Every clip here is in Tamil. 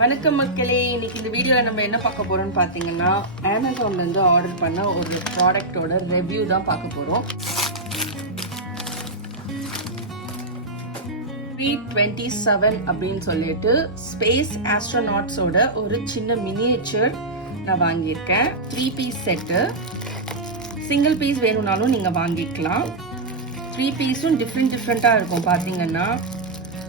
வணக்கம் மக்களே, இன்னைக்கு இந்த வீடியோவில் நம்ம என்ன பார்க்க போறோம்னு பார்த்தீங்கன்னா, அமேசான்லேருந்து ஆர்டர் பண்ண ஒரு ப்ராடக்டோட ரிவ்யூ தான் பார்க்க போகிறோம். Street27 அப்படின்னு சொல்லிட்டு ஸ்பேஸ் ஆஸ்ட்ரோநாட்ஸோட ஒரு சின்ன மினியேச்சர் நான் வாங்கியிருக்கேன். 3 பீஸ் செட்டு. சிங்கிள் பீஸ் வேணும்னாலும் நீங்கள் வாங்கிக்கலாம். 3 பீஸும் டிஃப்ரெண்ட்டாக இருக்கும். பார்த்தீங்கன்னா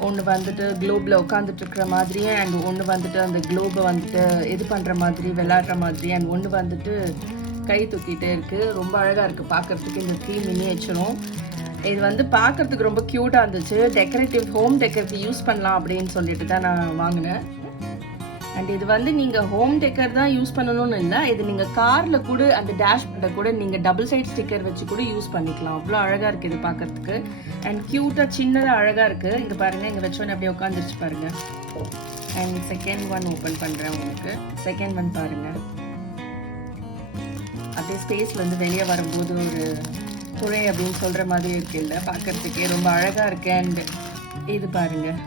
ஒன்று வந்துட்டு குளோபில் உட்காந்துட்டு இருக்கிற மாதிரி, அண்ட் ஒன்று வந்துட்டு அந்த குளோபை வந்துட்டு இது பண்ணுற மாதிரி விளையாடுற மாதிரி, அண்ட் ஒன்று வந்துட்டு கை தூக்கிட்டே இருக்குது. ரொம்ப அழகாக இருக்குது பார்க்குறதுக்கு இந்த 3 மினியேச்சரும். இது வந்து பார்க்குறதுக்கு ரொம்ப க்யூட்டாக இருந்துச்சு. டெக்கரேட்டிவ் ஹோம் டெக்கருக்கு யூஸ் பண்ணலாம் அப்படின்னு சொல்லிட்டு தான் நான் வாங்கினேன். அண்ட் இது வந்து நீங்கள் ஹோம் டெக்கர் தான் யூஸ் பண்ணணும்னு இல்லை, இது நீங்கள் காரில் கூட அந்த டேஷ்போர்டை கூட நீங்கள் டபுள் சைட் ஸ்டிக்கர் வச்சு கூட யூஸ் பண்ணிக்கலாம். அவ்வளோ அழகாக இருக்குது இது பார்க்கறதுக்கு. அண்ட் க்யூட்டாக சின்னதாக அழகாக இருக்குது. இங்கே பாருங்கள், இங்கே வச்சோன்னே அப்படியே உட்காந்துருச்சு பாருங்கள். அண்ட் செகண்ட் ஒன் ஓப்பன் பண்ணுறேன் உங்களுக்கு. செகண்ட் ஒன் பாருங்கள், அப்படியே ஸ்பேஸ்லேருந்து வெளியே வரும்போது ஒரு துறை அப்படின்னு சொல்கிற மாதிரி இருக்கு. இல்லை பார்க்கறதுக்கே ரொம்ப அழகாக இருக்குது. அண்ட் இது பாருங்கள்,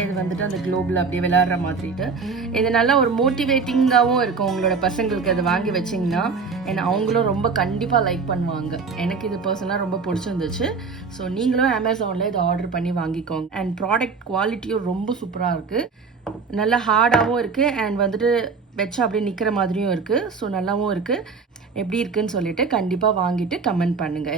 இது வந்துட்டு அந்த குளோபில் அப்படியே விளையாடுற மாதிரிட்டு இது நல்லா ஒரு மோட்டிவேட்டிங்காகவும் இருக்கும் உங்களோட பசங்களுக்கு. அதை வாங்கி வச்சிங்கன்னா ஏன்னா அவங்களும் ரொம்ப கண்டிப்பாக லைக் பண்ணுவாங்க. எனக்கு இது பர்சனலாக ரொம்ப பிடிச்சிருந்துச்சு. ஸோ நீங்களும் அமேசானில் இதை ஆர்டர் பண்ணி வாங்கிக்கோங்க. அண்ட் ப்ராடக்ட் குவாலிட்டியும் ரொம்ப சூப்பராக இருக்குது. நல்லா ஹார்டாகவும் இருக்குது, அண்ட் வந்துட்டு வச்சா அப்படியே நிற்கிற மாதிரியும் இருக்குது. ஸோ நல்லாவும் இருக்குது. எப்படி இருக்குன்னு சொல்லிட்டு கண்டிப்பாக வாங்கிட்டு கமெண்ட் பண்ணுங்கள்.